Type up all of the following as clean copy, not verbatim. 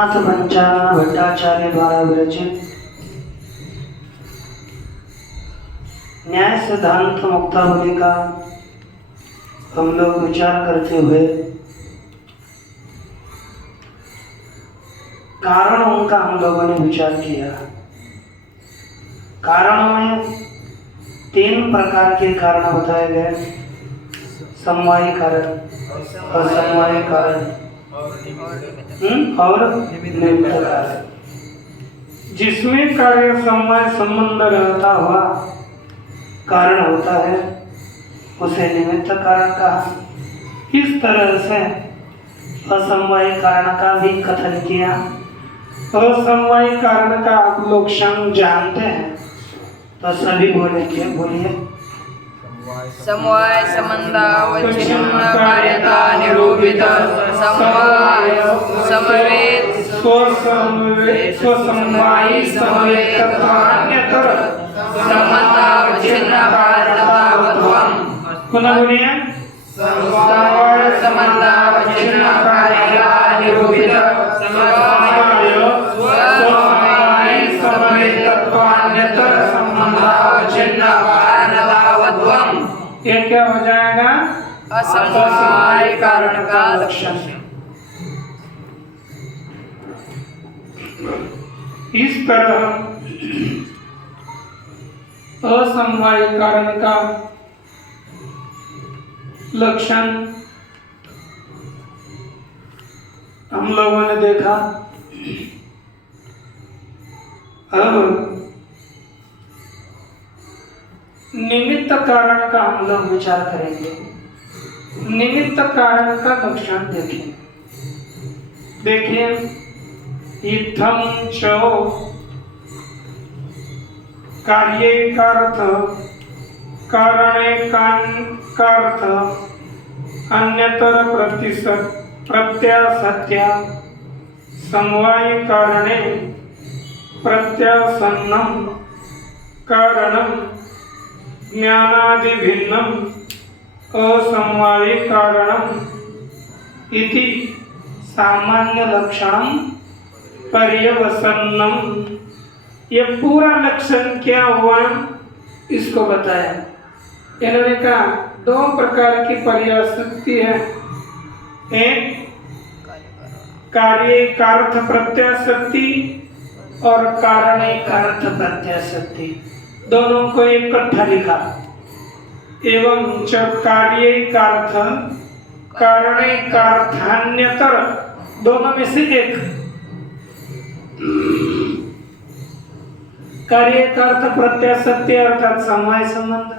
गोपीनाथ पंचानन भट्टाचार्य द्वारा विरचित न्याय सिद्धांत मुक्तावली का हम लोग विचार करते हुए कारणों का हम लोगों ने विचार किया। कारणों में 3 प्रकार के कारण बताए गए, समवायी कारण, असमवायी कारण और निमित्त कारण। जिसमें कार्य समवाय संबंध रहता हुआ कारण होता है उसे निमित्त कारण कहा। इस तरह से असमवायी कारण का भी कथन किया। असमवायी कारण का आप लोग क्षण जानते हैं तो सभी बोलेंगे, बोलिए। समवाय संबंधावच्छिन्न कार्यता निरूपित समवाय समवेत स्वसमवायी समवेतत्वान्यतर संबंधावच्छिन्न कार्यतावत्वम्। पुनः बोलिए। समवाय संबंधावच्छिन्न कार्यता निरूपित समवाय स्वसमवायी समवेतत्वान्यतर संबंधावच्छिन्न कार्यतावत्वम्। ये क्या हो जाएगा? असमवाय कारण का लक्षण। इस तरह असमवायी कारण का लक्षण हम लोगों ने देखा। अब निमित्त कारण का हम लोग विचार करेंगे। निमित्त कारण का लक्षण देखिए इत्थम च कार्येकार्थ कारणेकार्थ अन्यतर प्रत्यासत्या समवायी कारणे प्रत्यासन्नं कारणं ज्ञानादि भिन्नम असमवायी कारणम इति सामान्य लक्षणम पर्यवसन्नम। ये पूरा लक्षण क्या हुआ इसको बताया। इन्होंने कहा 2 प्रकार की पर्यासक्ति है। एक कार्येकार्थ प्रत्यासक्ति और कारणेकार्थ प्रत्यासक्ति, दोनों को इकट्ठा लिखा। एवं च कार्येकार्थ कारणेकार्थान्यतर, दोनों में से एक। कार्येकार्थ प्रत्यासत्य अर्थात समवाय संबंध,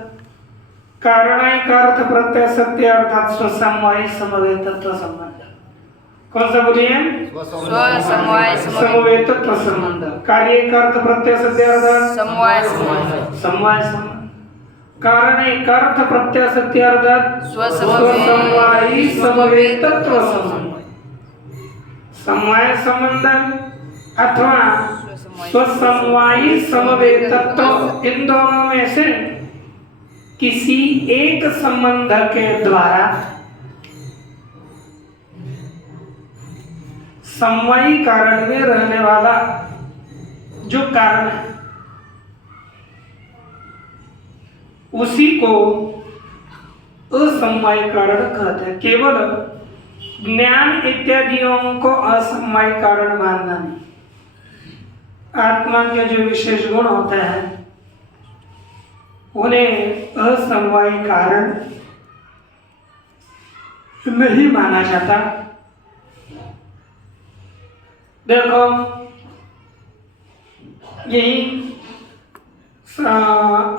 कारणेकार्थ प्रत्यासत्य अर्थात स्वसमवायी समवेतत्व संबंध। कौन सा बोलिए? स्वसमवाय समवेतत्व संबंध। कार्येकार्थ प्रत्यासत्य अर्थात समवाय संबंध। समवाय संबंध। कारणेकार्थ प्रत्यासत्य अर्थात स्वसमवायी समवेतत्व संबंध। समवाय संबंध अथवा स्वसमवायी समवेतत्व, इन दोनों में से किसी एक संबंध के द्वारा समवायी कारण में रहने वाला जो कारण है उसी को असमवायी कारण कहते हैं। केवल ज्ञान इत्यादियों को असमवायी कारण मानना नहीं। आत्मा के जो विशेष गुण होते हैं उन्हें असमवायी कारण नहीं माना जाता। देखो यही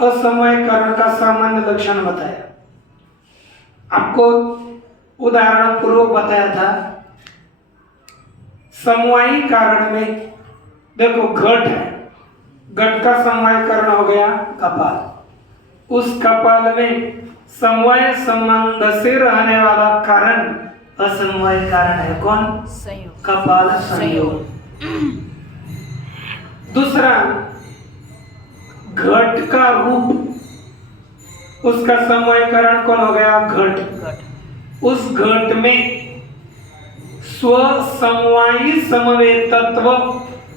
असमवायी कारण का सामान्य लक्षण बताया। आपको उदाहरण पूर्वक बताया था। समवायी कारण में देखो घट है, घट का समवाय कारण हो गया कपाल। उस कपाल में समवाय संबंध से रहने वाला कारण असमवाय कारण है। कौन? संयोग। कपाल संयोग। दूसरा घट का रूप, उसका समवाय कारण कौन हो गया? घट। उस घट में स्वसमवायी समवेतत्व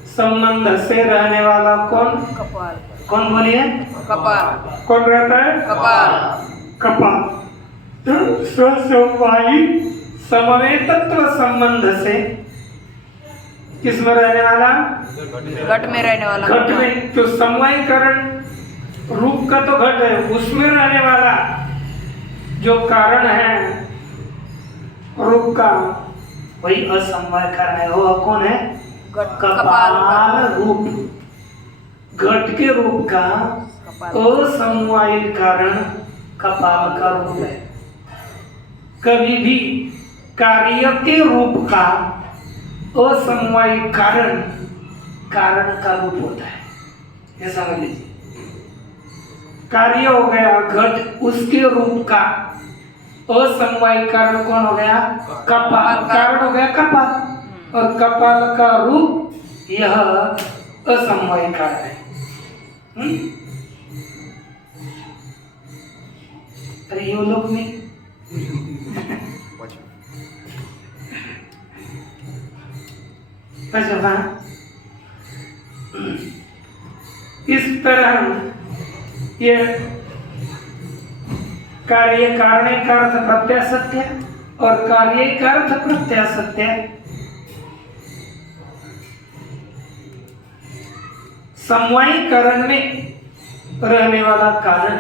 संबंध से रहने वाला कौन? कपाल। कौन बोलिए? कपाल। कौन रहता है? कपाल। कपाल। तो स्वसमवायी समवेतत्व संबंध से किसमें रहने वाला? घट में रहने वाला। घट में। तो समवायीकरण रूप का तो घट है, उसमें रहने वाला जो कारण है रूप का वही असमवाय कारण है। वो कौन है? कपाल रूप। घट के रूप का असमवायी कारण कपाल का रूप है। कभी भी कार्य के रूप का असमवायी कारण कारण का रूप होता है, ये समझ लीजिए। कार्य हो गया घट, उसके रूप का असमवायी कारण कौन हो गया? कपाल। कारण हो गया कपाल, और कपाल का रूप यह असमवायी कारण है। अरे ये लोग नहीं इस तरह ये कार्य कारण का अर्थ प्रत्यय सत्य और कार्य का अर्थ प्रत्यय सत्य। समवायीकरण में रहने वाला कारण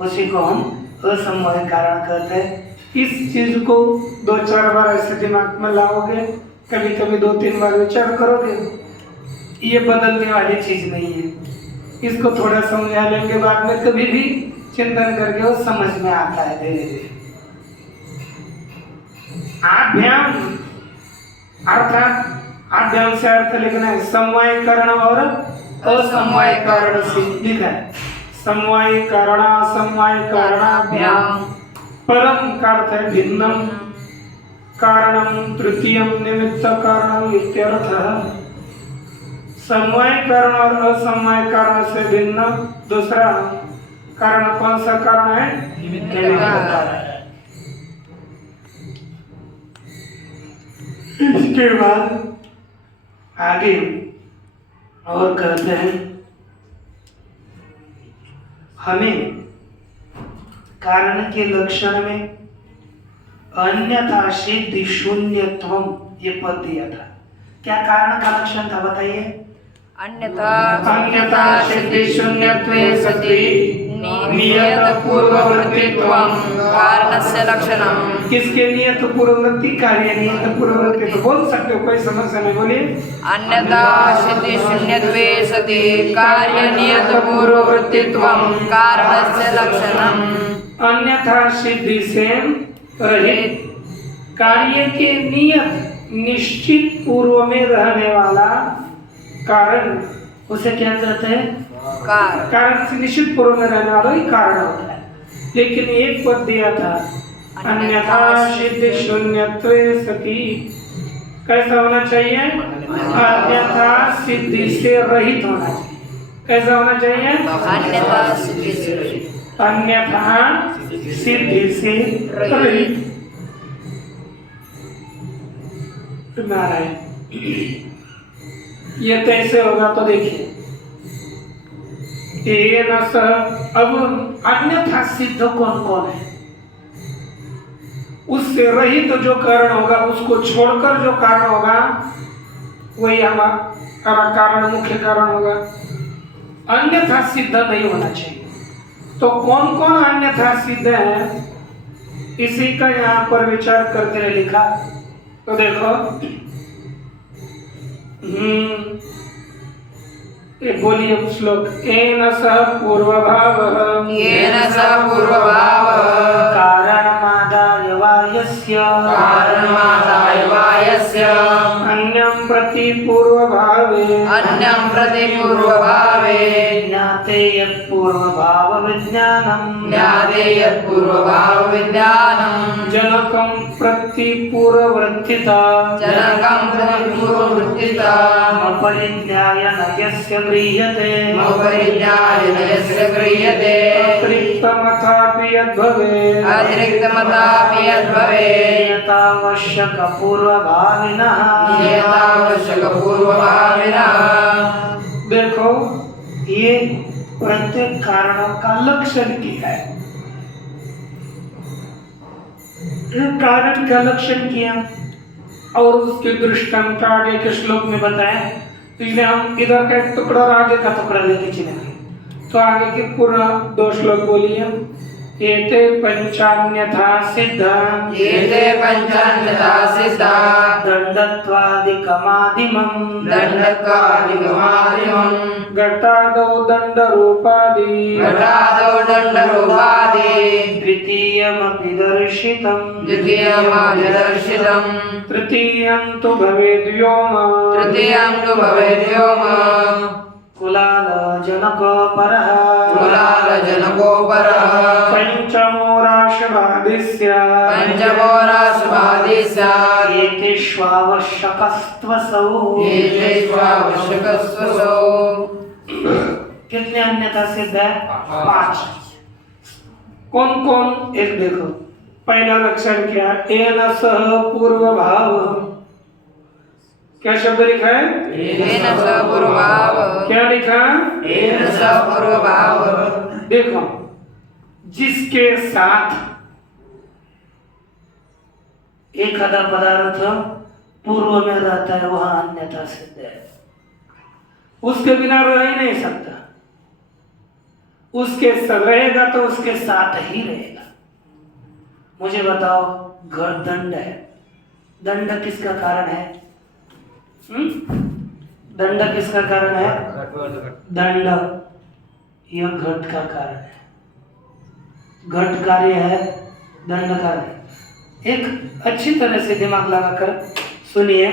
उसी को हम असमवाय कारण कहते हैं। इस चीज को 2-4 बार ऐसे दिमाग में लाओगे, कभी कभी 2-3 बार विचार करोगे, ये बदलने वाली चीज नहीं है। इसको थोड़ा समझा लेंगे, बाद में कभी भी चिंतन करके वो समझ में आता है धीरे धीरे। आभ्याम अर्थात आभ्याम से अर्थ लिखना है समवायीकरण और असमवायीकरण से लिखा है। समवायीकरण असमवायीकरणाभ्याम परम का अर्थ है भिन्नम कारणम तृतीयम निमित्त कारणम इत्यर्थः। समवायीकरण और असमवायीकरण से भिन्न दूसरा कारण कौन सा कारण है? निमित्त कारण। इसके बाद आगे और कहते हैं हमें कारण के लक्षण में अन्यथा सिद्धि शून्यत्वम ये पद दिया था। क्या कारण का लक्षण था बताइए? अन्यथा सिद्धि शून्यत्वे सति नियत पूर्ववृत्तित्वम कारणस्य लक्षणम्। किसके नियत पूर्ववृत्ति? कार्य नियत पूर्ववृत्ति। तो बोल सकते हो, कोई समस्या नहीं, बोलिए। अन्यथा सिद्धि शून्यत्वे सति कार्य नियत पूर्ववृत्तित्वम कारणस्य लक्षणम्। अन्यथा सिद्धि से रहित कार्य के नियत निश्चित पूर्व में रहने वाला कारण उसे क्या कहते हैं? कारण से निश्चित पूर्व में रहने वाला ही कारण होता है। लेकिन एक पद दिया था अन्यथा सिद्धि शून्यत्वे सति। कैसा होना चाहिए? अन्यथा सिद्धि से रहित होना चाहिए। कैसा होना चाहिए? अन्यथा सिद्धि से रहित। अन्यथा सिद्धि से रहित। नारायण, ये कैसे होगा तो देखिए। अब अन्यथा सिद्ध कौन कौन है? उससे रहित तो जो कारण होगा, उसको छोड़कर जो कारण होगा वही हमारा कारण मुख्य कारण होगा। अन्यथा सिद्ध नहीं होना चाहिए। तो कौन कौन अन्यथा सिद्ध है इसी का यहाँ पर विचार करते हैं लिखा। तो देखो ये बोलिए श्लोक। येन सह पूर्वभावः येन सह पूर्वभावः कारणमादाय वा यस्य अन्यं प्रति पूर्वभावे ज्ञाते यत् पूर्वभावविज्ञानम् जनकं प्रति पूर्ववृत्तिता अपरिज्ञाय नयस्य गृह्यते अतृप्तमथापि यद्भवेत् अतिरिक्तमतापि यद्भवेत् यथावश्यकपूर्वभाविनः। यथावश्यकपूर्वभाविनः। देखो, ये प्रत्येक कारणों का लक्षण किया है। कारण का लक्षण किया और उसके दृष्टांत आगे के श्लोक में बताया। तो इसलिए हम इधर का एक टुकड़ा और आगे का टुकड़ा लेके चलेंगे। तो आगे के पूरा 2 श्लोक बोलिए। एते पंचान्यथा सिद्धा, एते पंचान्यथा सिद्धा, दंडत्वादिकमादिमं, दंडत्वादिकमादिमं, घटादौ दंडरूपादि, घटादौ दंडरूपादि, द्वितीयमपि दर्शितं, द्वितीयमभिदर्शितं, तृतीयं तु भवेद् व्योम, तृतीयं तु भवेद् व्योम, कुलालजनको परः, कुलालजनको परः, पंचमो राशवादि स्यात्, पंचमो राशवादि स्यात्, एतेष्वावश्यकस्त्वसौ। एतेष्वावश्यकस्त्वसौ। कितने अन्यथा सिद्ध है? 5। कौन कौन? एक देखो, पहला लक्षण क्या? एन सह पूर्व भाव। क्या शब्द लिखा है? एन सह पूर्व भाव। क्या लिखा? एन सह पूर्व भाव। देखो, जिसके साथ एक आधा पदार्थ पूर्व में रहता है वह अन्यथा सिद्ध है। उसके बिना रह ही नहीं सकता। उसके रहेगा तो उसके साथ ही रहेगा। मुझे बताओ, घर दंड है। दंड किसका कारण है? दंड किसका कारण है? दंड यह घट का कारण है। घट कार्य है, दंड कार्य। एक अच्छी तरह से दिमाग लगाकर सुनिए,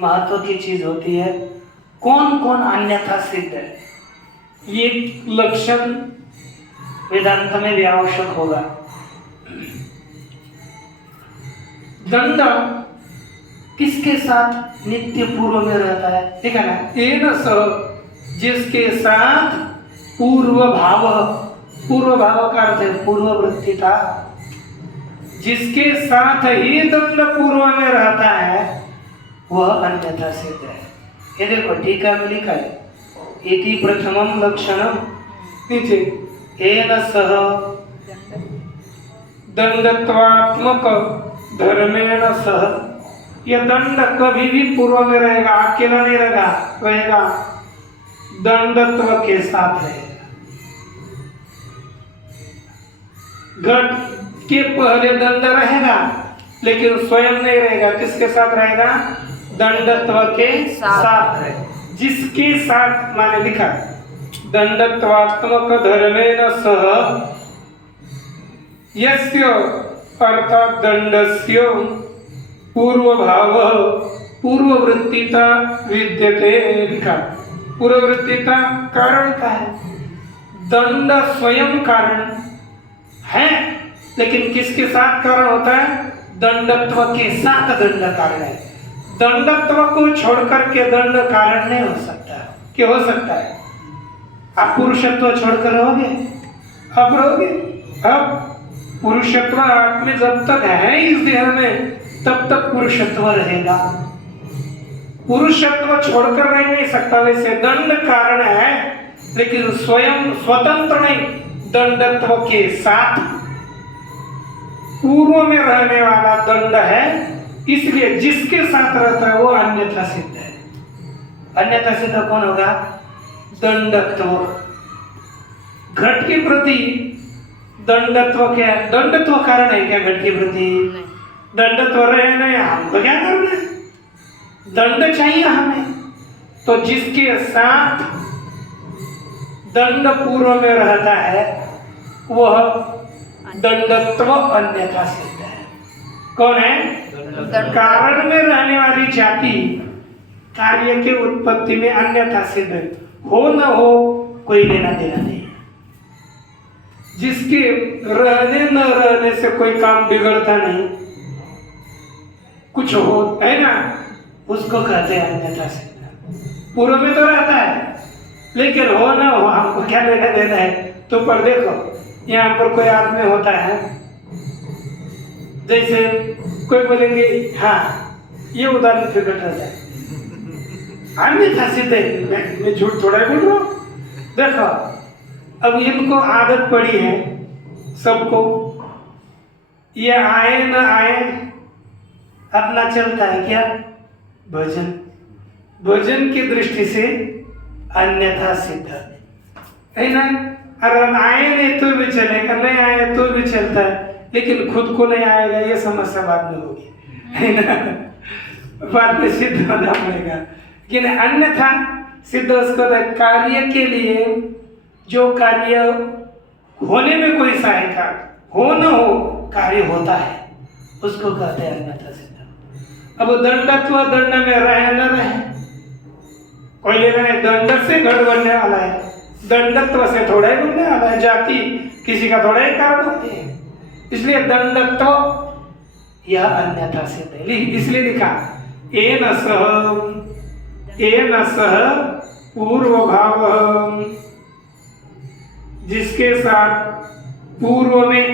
महत्व की चीज होती है। कौन कौन अन्यथा सिद्ध है, ये लक्षण वेदांत में भी आवश्यक होगा। दंड किसके साथ नित्य पूर्व में रहता है? ठीक है ना? एन सह, जिसके साथ पूर्व भाव। पूर्व भाव का अर्थ है पूर्व वृत्ति था। जिसके साथ ही दंड पूर्व में रहता है वह अन्यथा सिद्ध है। ये देखो, टीका में लिखा है इति प्रथमम लक्षणम, नीचे एन सह दंडत्वात्मक धर्मेण सह। यह दंड कभी भी पूर्व में रहेगा, अकेला नहीं रहेगा, दंडत्व के साथ रहेगा। घट के पहले दंड रहेगा लेकिन स्वयं नहीं रहेगा। किसके साथ रहेगा? दंडत्व के साथ रहेगा। जिसके साथ माने लिखा दंडत्वात्मक धर्मेण सह यस्य अर्थात दंडस्य पूर्व भाव पूर्ववृत्तिता विद्यते। लिखा पूर्ववृत्तिता कारण का है। दंड स्वयं कारण है लेकिन किसके साथ कारण होता है? दंडत्व के साथ दंड कारण है। दंडत्व को छोड़कर के दंड कारण नहीं हो सकता। क्या हो सकता है? आप पुरुषत्व छोड़कर रहोगे? अब रहोगे? अब पुरुषत्व आप में जब तक है इस देह में तब तक पुरुषत्व रहेगा। पुरुषत्व छोड़कर रह नहीं सकता। वैसे दंड कारण है लेकिन स्वयं स्वतंत्र नहीं, दंडत्व के साथ पूर्व में रहने वाला दंड है। इसलिए जिसके साथ रहता है वो अन्यथा सिद्ध है। अन्यथा सिद्ध कौन होगा? दंडत्व। घट के प्रति दंडत्व क्या है? दंडत्व कारण है क्या घट के प्रति? दंडत्व रहे नहीं, हम तो क्या कर रहे हैं? दंड चाहिए हमें। तो जिसके साथ दंड पूर्व में रहता है वह दंडत्व अन्यथा सिद्ध है। कौन है? कारण में रहने वाली जाति कार्य के उत्पत्ति में अन्यथा सिद्ध हो न हो कोई लेना देना नहीं। जिसके रहने न रहने से कोई काम बिगड़ता नहीं, कुछ हो है ना, उसको कहते हैं अन्यथा सिद्ध। पूर्व में तो रहता है लेकिन हो न हो हमको क्या लेना लेना देना है। तो पर देखो यहाँ पर कोई आदमी होता है, जैसे कोई बोलेंगे हाँ ये उदाहरण प्रकट होता है, अन्यथा सीधे मैं झूठ थोड़ा ही बोल रहा हूँ। देखो अब इनको आदत पड़ी है सबको, ये आए न आए अपना चलता है क्या भजन, भजन की दृष्टि से अन्यथा सिद्ध है ना। अगर आए नहीं तो भी चलेगा, नहीं आए तो भी चलता है, लेकिन खुद को नहीं आएगा ये समस्या बाद में होगी, है ना, बाद में सिद्ध होना पड़ेगा। लेकिन अन्यथा सिद्ध उसको कार्य के लिए जो कार्य होने में कोई सहायता हो न हो कार्य होता है उसको कहते हैं अन्यथा सिद्ध। अब दंडत्व दंड में रहे न रहे, कोई ले रहे दंड से घट बनने वाला है, दंडत्व से थोड़ा ही बनने वाला है, जाति किसी का थोड़ा ही कारण होती है, इसलिए दंडत्व यह अन्यथा सिद्ध है। इसलिए लिखा एन सह पूर्व भाव, जिसके साथ पूर्व में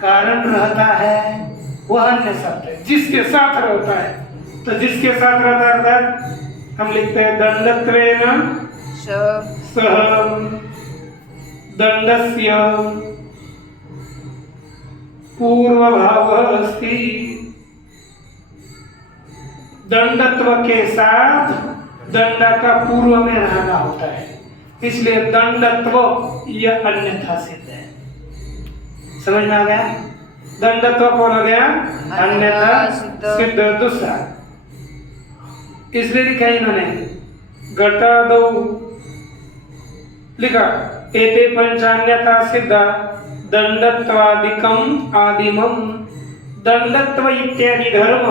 कारण रहता है वह अन्य शब्द है, जिसके साथ रहता है। तो जिसके साथ रहता है हम लिखते हैं दंडत्वेन सह दंडस्य पूर्व भाव अस्ति, दंडत्व के साथ दंड का पूर्व में रहना होता है, इसलिए दंडत्व यह अन्यथा सिद्ध है। समझ में आ गया? दंडत्व कौन हो गया? अन्यथा सिद्ध दूसरा। इसलिए लिखा इन्होंने घटादौ लिखा एते पंचान्यथा सिद्ध दंडत्वादिकम आदिमम, दंडत्व इत्यादि धर्म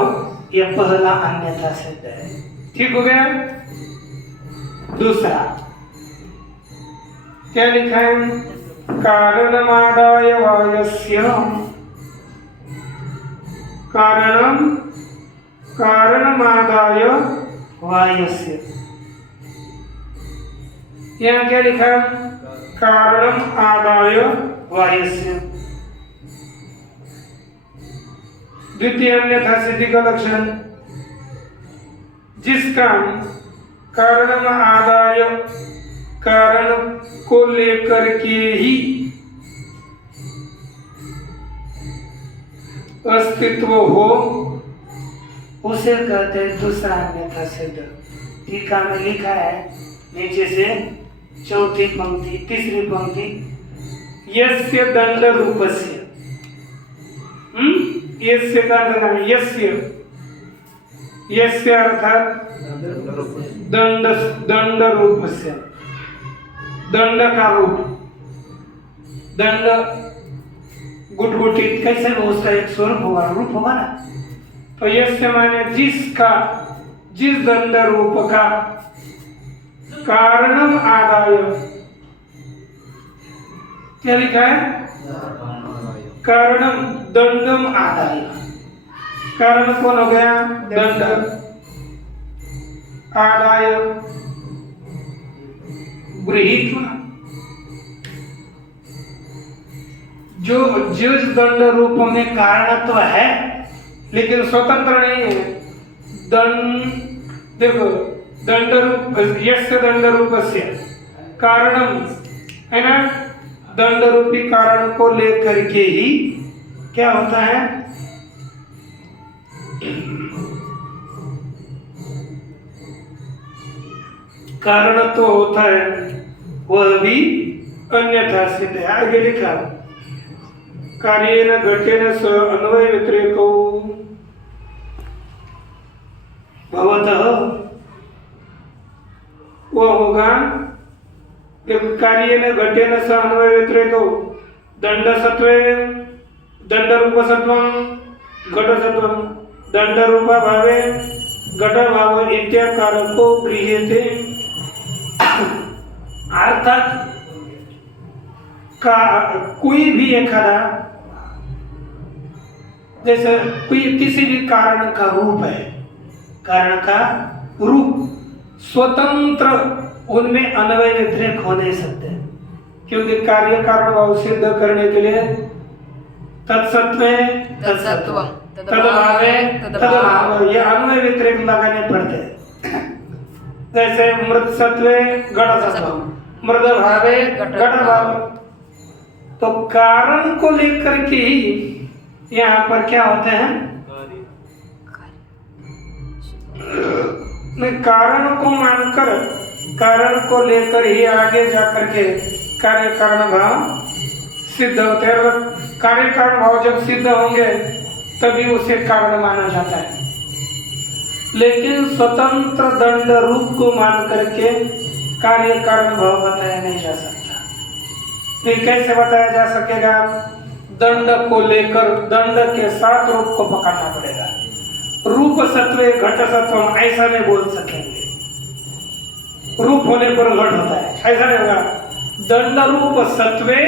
यह पहला अन्यथा सिद्ध है। ठीक हो गया? दूसरा क्या लिखा है? कारणमादाय वायस्य, कारणमादाय वायस्य, यहाँ क्या लिखा है? कारणम आदाय वायस्य। द्वितीय अन्यथा सिद्धि का लक्षण, जिसका कारण आदाय कारण को लेकर के ही अस्तित्व हो उसे कहते हैं दूसरा अन्यथा सिद्ध। टीका में लिखा है नीचे से चौथी पंक्ति तीसरी पंक्ति, यस्य दंड रूपस्य, यस्य का अर्थ यस्य, यस्य अर्थात दंड, दंड रूपस्य, दंड का रूप, दंड गुटगुटित कैसे हो उसका एक स्वरूप होगा, रूप होगा ना। तो यस्य माने जिसका, जिस दंड रूप का कारणम आदाय, क्या लिखा है? कारणम दंडम आदाय, कारण कौन हो गया? दंड, आदाय गृहीत्वा, जो जिस दंड रूप में कारणत्व है लेकिन स्वतंत्र नहीं है। दंड देखो, दंड रूप यस्य दंड रूपस्य कारणम है ना, दंड रूपी कारण को लेकर के ही क्या होता है? कारण तो होता है, वह भी अन्यथा सिद्ध है। आगे लिखा कार्येन घटेन स अन्वय व्यतिरेको भवतः, वह होगा कार्येन घटेन स अन्वय व्यतिरेको दंड सत्वे दंड रूप सत्वम घट सत्वम दंड रूपा भावे घट भाव इत्याकारको गृह्यते। अर्थात का कोई भी एखादा, जैसे कोई किसी भी कारण का रूप है, कारण का रूप स्वतंत्र उनमें अन्वय व्यतिरेक हो नहीं सकते, क्योंकि कार्य कारण भाव सिद्ध करने के लिए तत्सत्वे तत्सत्वं, तद्भावे तद्भाव, ये अन्वय व्यतिरेक लगाने पड़ते हैं। जैसे मृत सत्वे घट सत्व, मृद भावे घट भाव। तो कारण को लेकर के ही यहाँ पर क्या होते हैं, कारण को मानकर, कारण को लेकर ही आगे जाकर के कार्य कारण भाव सिद्ध होते हैं। और कार्य कारण भाव जब सिद्ध होंगे तभी उसे कारण माना जाता है। लेकिन स्वतंत्र दंड रूप को मान करके कार्य कारण भाव बताया नहीं जा सकता। फिर कैसे बताया जा सकेगा? दंड को लेकर दंड के साथ रूप को पकड़ना पड़ेगा। रूप सत्वे घट सत्वम ऐसा नहीं बोल सकेंगे, रूप होने पर घट होता है ऐसा नहीं होगा। दंड रूप सत्वे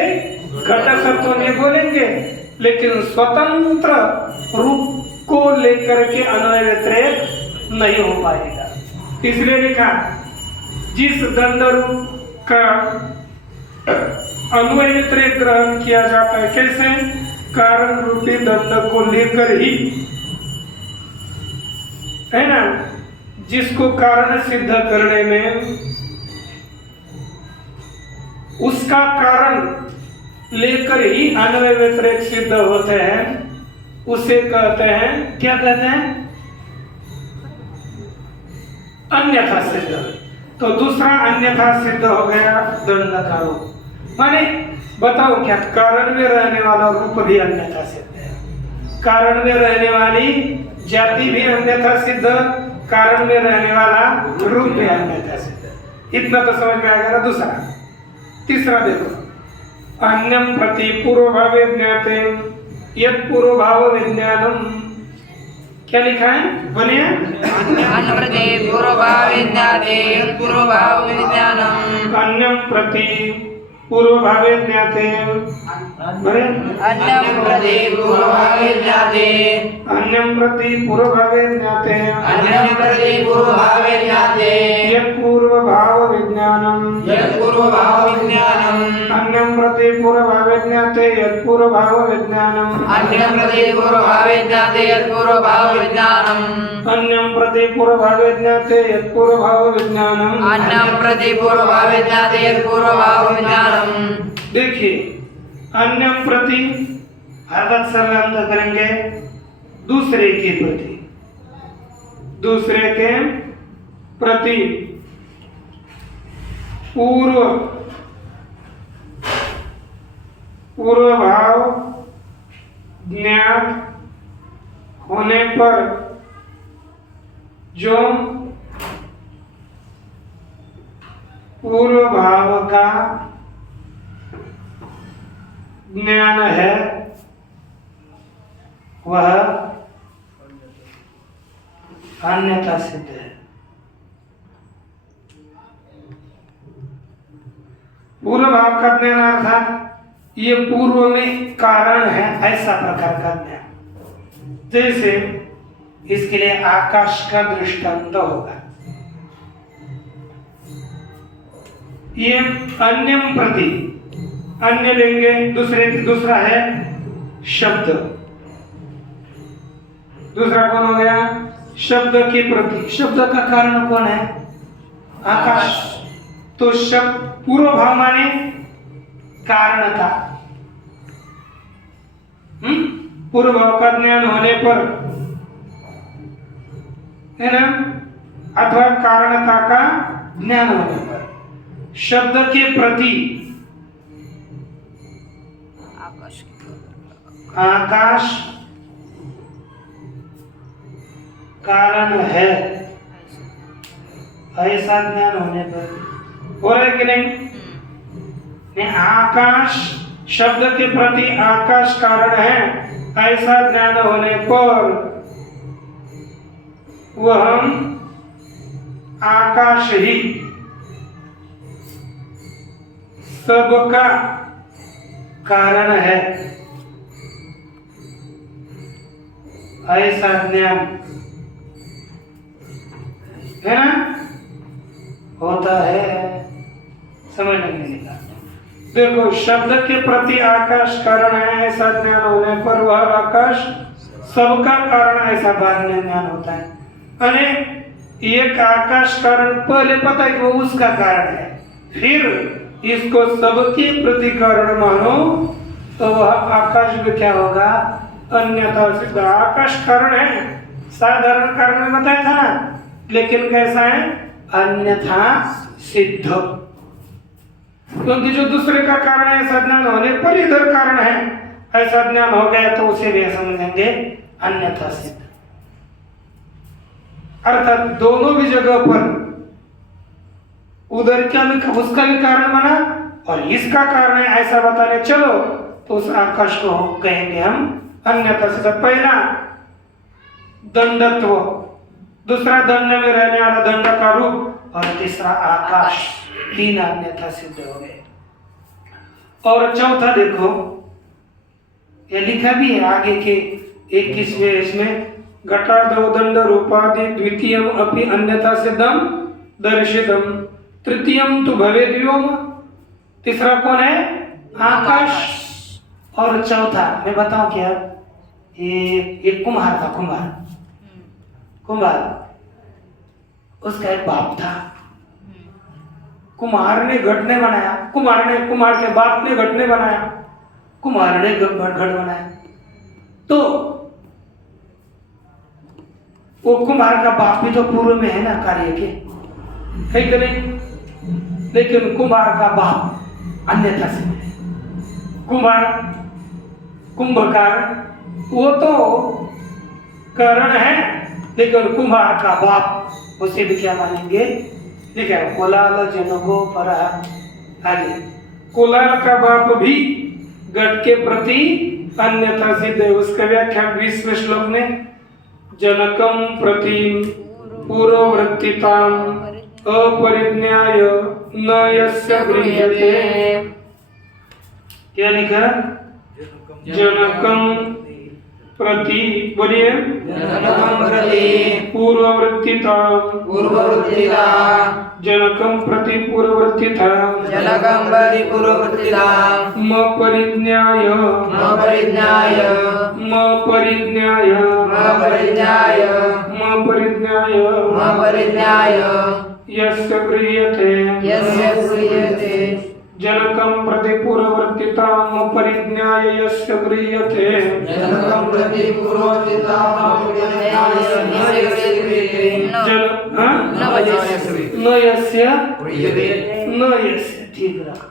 घट सत्व नहीं बोलेंगे, लेकिन स्वतंत्र रूप को लेकर के अन्वय व्यतिरेक नहीं हो पाएगा। इसलिए लिखा जिस दंड रूप का अन्वय व्यतिरेक ग्रहण किया जाता है, कैसे? कारण रूपी दंड को लेकर ही, है ना, जिसको कारण सिद्ध करने में उसका कारण लेकर ही अन्वय व्यतिरेक सिद्ध होते हैं, उसे कहते हैं, क्या कहते हैं? अन्यथा सिद्ध। तो दूसरा अन्यथा सिद्ध हो गया दंड का रूप। माने बताओ क्या? कारण में रहने वाला रूप भी अन्यथा सिद्ध है, कारण में रहने वाली जाति भी अन्यथा सिद्ध, कारण में रहने वाला रूप भी अन्यथा सिद्ध। इतना तो समझ में आ गया ना। दूसरा, तीसरा देखो, अन्यम प्रति पूर्व भाव ज्ञाते यत् पूर्व भाव विज्ञानम। क्या लिखा है? बोलिए। अन्यं प्रति पूर्व भाव ज्ञाते यत् पूर्व भाव विज्ञानम्। अन्यम प्रति पूर्व भाव ज्ञाते, अन्यं प्रति पूर्व भाव ज्ञाते, अन्यम प्रति पूर्व भाव ज्ञाते, अन्यं प्रति पूर्व भाव ज्ञाते यत् पूर्व भाव विज्ञानम, यत् पूर्व भाव विज्ञानम्। अन्यम प्रति पूर्व भाव ज्ञाते यत् पूर्व भाव विज्ञानम, अन्यं प्रति पूर्व भाव ज्ञाते यत् पूर्व भाव विज्ञानम्। अन्यम प्रति पूर्व भाव ज्ञाते यत् पूर्व भाव विज्ञानम, अन्यं प्रति पूर्व भाव ज्ञाते यत् पूर्व भाव विज्ञानम्। देखिए, अन्यम प्रति अर्थ सरल अंत करेंगे, दूसरे के प्रति, दूसरे के प्रति पूर्व भाव ज्ञात होने पर जो पूर्व भाव का ज्ञान है वह अन्यथा सिद्ध है। पूर्व भाव का ज्ञान अर्थात ये पूर्व में कारण है ऐसा प्रकार का ज्ञान। जैसे इसके लिए आकाश का दृष्टांत होगा। ये अन्यम प्रति, अन्य लेंगे, दूसरा है शब्द। दूसरा कौन हो गया? शब्द के प्रति। शब्द का कारण कौन है? आकाश। तो शब्द पूर्व भाव माने कारण था। पूर्व भाव का ज्ञान होने पर, है ना, अथवा कारणता का ज्ञान होने पर शब्द के प्रति आकाश कारण है ऐसा ज्ञान होने पर हो रहा है कि नहीं? आकाश शब्द के प्रति आकाश कारण है ऐसा ज्ञान होने पर वह हम आकाश ही सबका कारण है ऐसा ज्ञान, है ना, होता है। समझने के लिए देखो, शब्द के प्रति आकाश कारण है ऐसा ज्ञान होने पर वह आकाश सबका कारण ऐसा बाद में ज्ञान होता है। अने एक आकाश कारण पहले पता है कि वो उसका कारण है, फिर इसको सबके प्रति कारण मानो तो वह आकाश भी क्या होगा, अन्यथा सिद्ध। आकाश कारण है, साधारण कारण में बताया था ना, लेकिन कैसा है, अन्यथा सिद्ध। क्योंकि जो दूसरे का कारण है ऐसा ज्ञान होने पर इधर कारण है ऐसा ज्ञान हो गया तो उसे भी समझेंगे अन्यथा सिद्ध। अर्थात दोनों भी जगह पर उधर क्या भी उसका भी कारण बना और इसका कारण है ऐसा बताने चलो तो उस आकाश को कहेंगे हम अन्यथा सिद्ध। पहला दंडत्व, दूसरा दंड में रहने वाला दंड का रूप और तीसरा आकाश, तीन अन्यथा सिद्ध हो गए। और चौथा देखो, ये लिखा भी है आगे के 21वें इसमें, घटादौ दंड रूपादि द्वितीयम अपि अन्यथा सिद्धम दर्शितम तृतीयम तो भवेद व्योम। तीसरा कौन है, आकाश। और चौथा मैं बताऊं क्या, ये कुम्हार था, कुम्हार उसका एक बाप था। कुम्हार ने घट ने बनाया, कुम्हार के बाप ने घट ने बनाया, कुम्हार ने घट बनाया। तो वो कुम्हार का बाप भी तो पूर्व में है ना कार्य के, है कि नहीं? लेकिन कुम्हार का बाप अन्यथा से है। कुंभकार वो तो कारण है, लेकिन कुम्हार का बाप उसे भी क्या मानेंगे, लिखा है कोलाल जनको पर आगे। कोलाल का बाप भी घट के प्रति अन्यथा सिद्ध है। उसका व्याख्या 20वें श्लोक में, जनकम प्रति पूर्ववृत्तिताम अपरिज्ञाय न यस्य गृह्यते। क्या लिखा, जनकम प्रति, बोलिए, जनकम प्रति पूर्ववृत्तिता, जनकम प्रति पूर्ववृत्तिता, जनकम प्रति पूर्ववृत्तिता, म परिज्ञाय, यस्य गृह्यते, जनकम प्रति पूर्ववर्तिता परिज्ञाय यस्य गृह्यते, जनकम प्रति पूर्ववर्तिता न यस्य, ठीक रहा।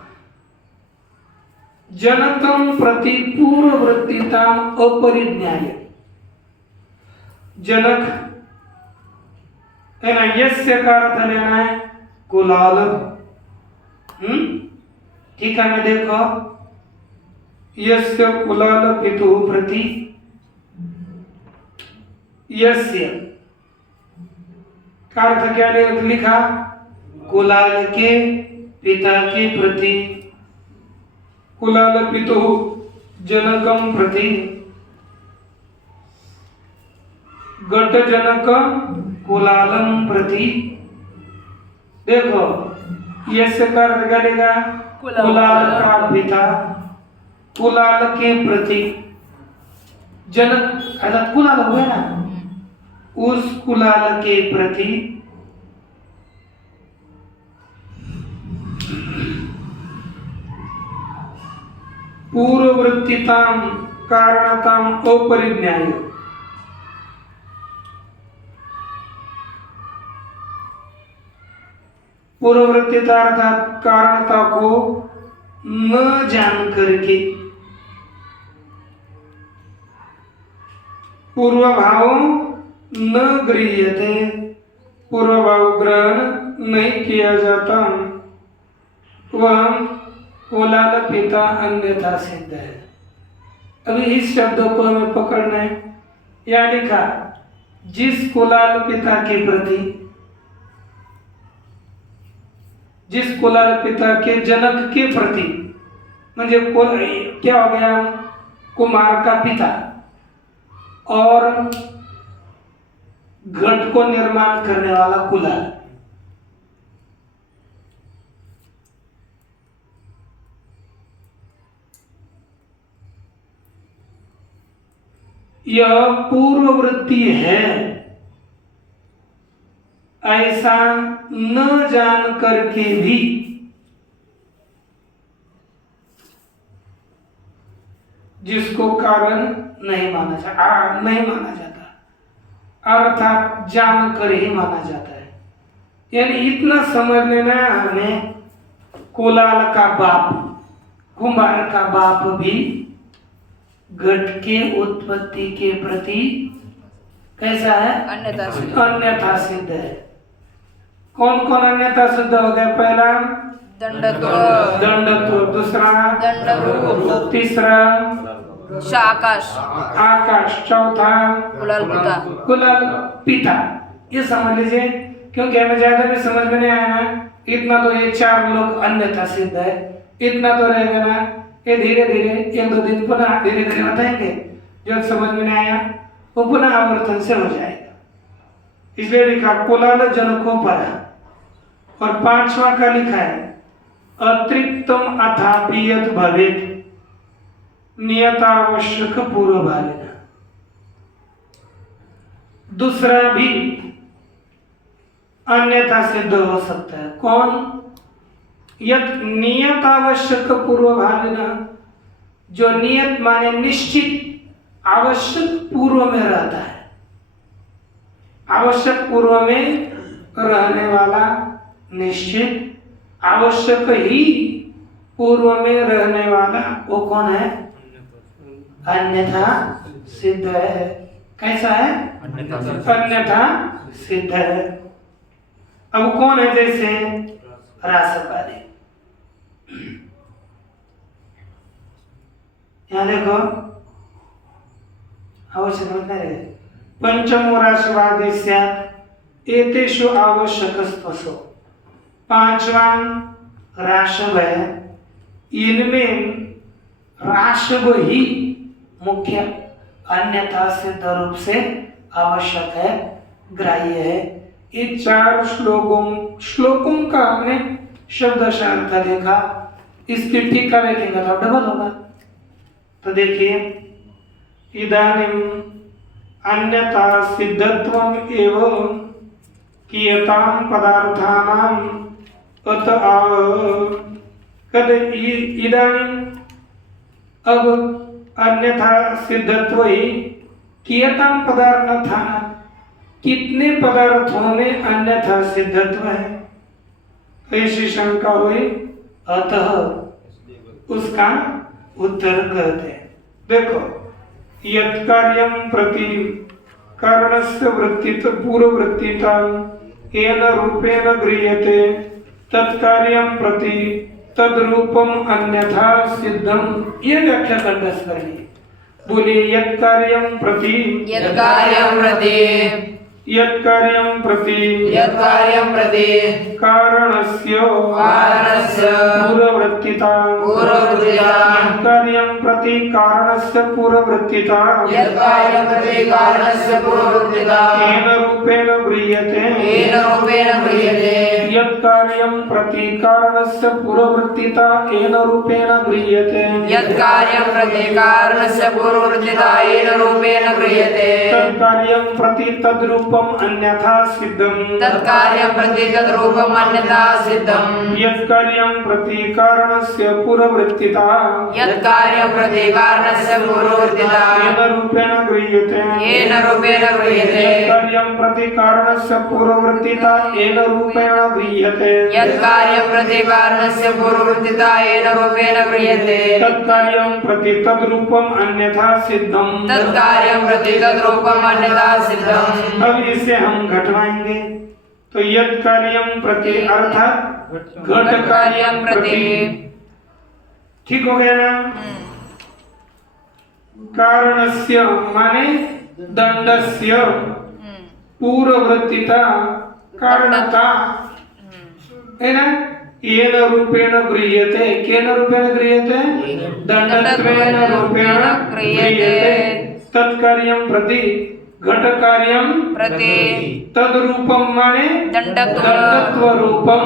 जनकम प्रति पूर्ववर्तिता अपरिज्ञाय, जनक है ना, यस्य का अर्थ लेना है कुलाल। ठीक है, मैं देखो, यस्य कुलाल पितु प्रति, यस्य का अर्थ क्या लिखा, कुलाल के पिता के प्रति, कुलाल पितु जनकम प्रति, घट जनक कुलालम प्रति। देखो, यस्य का अर्थ क्या लिखा, कुलाल का पिता, कुलाल के प्रति, जनक अर्थात कुलाल हुए ना, उस कुलाल के प्रति पूर्ववृत्तिताम कारणताम अपरिज्ञाय, पूर्ववृत्तिता अर्थात कारणता को न जान करके, पूर्व भाव न गृह्यते, पूर्व भाव ग्रहण नहीं किया जाता, वह कुलाल पिता अन्यथा सिद्ध है। अभी इस शब्दों को हमें पकड़ना है। या लिखा, जिस कुलाल पिता के प्रति, जिस कुलाल पिता के जनक के प्रति, म्हणजे क्या हो गया, कुमार का पिता और घट को निर्माण करने वाला कुलाल, यह पूर्ववृत्ति है, ऐसा न जान करके भी जिसको कारण नहीं माना जाता, अर्थात जान कर ही माना जाता है। यानी इतना समझ लेना हमें, कोलाल का बाप, कुंभार का बाप भी घट के उत्पत्ति के प्रति कैसा है? अन्यथा सिद्ध है। कौन कौन अन्यथा सिद्ध हो गया? पहला दंडत्व, दूसरा दंडरूप, तीसरा आकाश, चौथा कुलाल पिता। ये समझ लीजिए, क्योंकि हमें ज्यादा भी समझ में नहीं आया ना, इतना तो ये चार लोग अन्यथा सिद्ध है, इतना तो रहेगा ना। ये धीरे धीरे एक दो दिन पुनः धीरे धीरे बताएंगे, जो समझ में नहीं आया वो पुनः आवर्तन से हो जाएगा। इसलिए लिखा कुलाल जनकोपरा, और पांचवा का लिखा है अतृप्तम अथापि यत् भवेत् नियतावश्यक पूर्व भावेन। दूसरा भी अन्यथा सिद्ध हो सकता है। कौन? यत् नियतावश्यक पूर्व भावेन, जो नियत माने निश्चित, आवश्यक पूर्व में रहता है। आवश्यक पूर्व में रहने वाला, निश्चित आवश्यक ही पूर्व में रहने वाला, वो कौन है? अन्यथा सिद्ध है। कैसा है? अन्यथा सिद्ध है। अब कौन है? जैसे रासपाली, यहाँ देखो, आवश्यक है पंचमो राशवादी स्यात् एतेषु आवश्यकस्त्वसो। पांचवा राशव है, इनमें राशव ही मुख्य अन्यथा सिद्ध रूप से आवश्यक है, ग्राह्य है। ये चार श्लोकों का हमने शब्दशः अर्थ देखा। इसकी टीका देखेंगे तो डबल होगा। तो देखिए, इदानीम अन्यथा सिद्धत्वम एवं कियताम पदार्थानाम अत कद इदानीम, अब अन्यथा सिद्धत्व ही कियताम पदार्थानाम, कितने पदार्थों में अन्यथा सिद्धत्व है? ऐसी शंका हुई, अतः उसका उत्तर कहते हैं। देखो, यत् कार्यं प्रति कारणस्य वृत्तित पूर्ववृत्तिता येन रूपेण गृह्यते तत्कार्यं प्रति तद्रूपम अन्यथा सिद्धम। ये व्याख्या कंठस्थ करिए, बोलिए यत् कार्यं प्रति कारणस्य पूर्ववृत्तिता कार्यं प्रति कारणस्य पूर्ववृत्तिता येन रूपेण गृह्यते यत् कार्यं प्रति कारणस्य पूर्ववृत्तिता येन रूपेण गृह्यते तत्कार्यं प्रति तद्रूपम अन्यथा सिद्धम यत् कार्यं प्रति कारणस्य पूर्ववृत्तिता येन रूपेण गृह्यते कार्यं प्रति कारणस्य पूर्ववृत्तिता येन रूपेण गृह्यते तत्कार्यं प्रति तद्रूपम अन्यथा सिद्धम। अब इसे हम घटवाएंगे। तो यत् कार्यं प्रति अर्थात घट कार्यं प्रति, ठीक हो गया ना? कारणस्य माने दंडस्य, पूर्ववृत्तिता कारणता है ना? येन रूपेण गृह्यते, केन रूपेण गृह्यते? दंडत्वेन रूपेण गृह्यते तत्कार्यं प्रति घट कार्यं तद्रूपम माने दंडत्व रूपम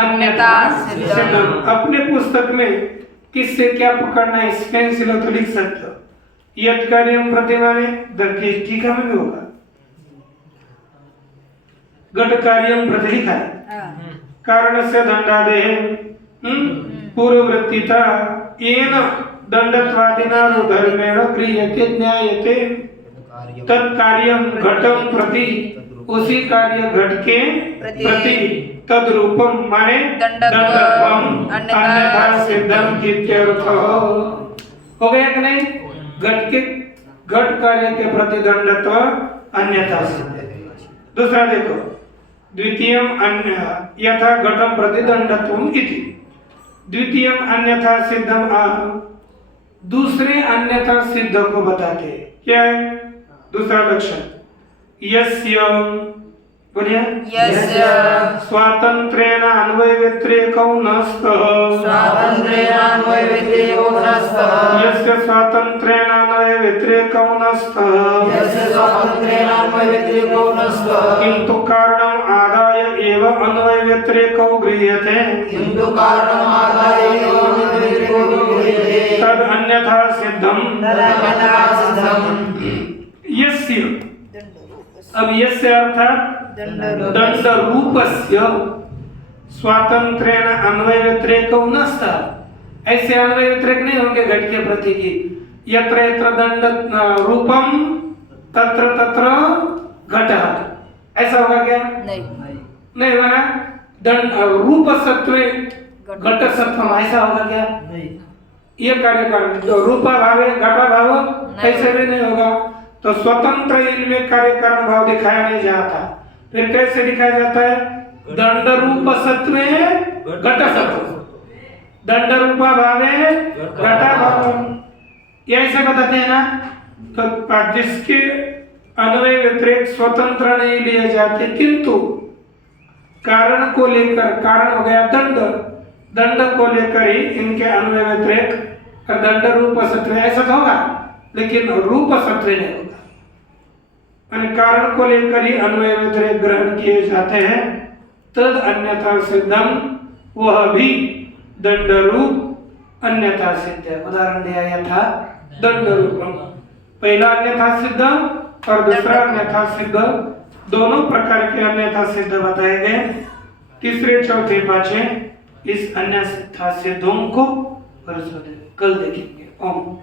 अन्यथा सिद्धम। अपने पुस्तक में किससे क्या पकड़ना है, इस पेंसिल तो लिख सकते हो। यत् कार्यम प्रति माने दर्की टीका में भी होगा, घट कार्यम प्रति लिखा है, कारण से दंडादेह पूर्ववृत्तिता येन दंडत्वादिना धर्मेण क्रियते ज्ञायते तत्कार्यम घटम प्रति, उसी कार्य घट के प्रति तद्रूपम माने दंडत्वम अन्यथा सिद्धम इत्यर्थ। हो गया कि नहीं? घट कार्य के प्रति दंडत्व अन्यथा सिद्ध। दूसरा देखो, द्वितीयम अन्य यथा घटम प्रति दंडत्वम इति, द्वितीयम अन्यथा सिद्धम दूसरे अन्यथा सिद्ध को बताते हैं। क्या है दूसरा लक्षण? यस्य, बोलिए, यस्य स्वातंत्रेण अन्वय व्यतिरेकौ न स्तः, स्वातंत्रेण अन्वय व्यतिरेको न स्तः, यस्य स्वातंत्रेण अन्वय व्यतिरेकौ न स्तः, यस्य स्वातंत्रेण अन्वय व्यतिरेको न स्तः, किंतु कारणम आदाय एव अन्वय व्यतिरेकौ गृह्यते, किंतु कारणम आदाय एव अन्वय व्यतिरेको गृह्यते, तद अन्यथा सिद्धम, तदन्यथा सिद्धम। यस्य, अब यस्य अर्थात दंड रूपस्य स्वातंत्रेण अन्वय व्यतिरेकौ न स्तः, ऐसे अन्वय व्यतिरेक नहीं होंगे घट के प्रति की। यत्र यत्र दंड रूपम तत्र तत्र घटः, ऐसा होगा क्या? नहीं होगा। दंड रूप सत्व घट सत्वम, ऐसा होगा क्या? ये कार्य कारण रूपा भावे घटा भाव ऐसे भी नहीं होगा। तो स्वतंत्र इनमें कार्य कारण भाव दिखाया नहीं जाता, फिर कैसे दिखाया जाता है? दंड रूप सत्वे घट सत्व, दंड रूपा भावे घटा भाव, ये ऐसे बताते हैं ना। तो जिसके अन्वय व्यतिरेक स्वतंत्र नहीं लिए जाते, किंतु कारण को लेकर, कारण हो गया दंड, दंड को लेकर ही इनके अन्वय व्यतिरेक दंड रूप सत्व ऐसा तो होगा, लेकिन रूप सत्व नहीं होगा। कारण को लेकर ही अन्वय व्यतिरेक ग्रहण किए जाते हैं। तद अन्यथा सिद्धम, वह भी दंड रूप अन्यथा सिद्ध है। उदाहरण दिया यथा दंड रूपम, पहला अन्यथा सिद्ध और दूसरा अन्यथा सिद्ध, दोनों प्रकार के अन्यथा सिद्ध बताए गए। तीसरे चौथे पांचवें इस अन्यथा सिद्धों को कल देखेंगे। ओम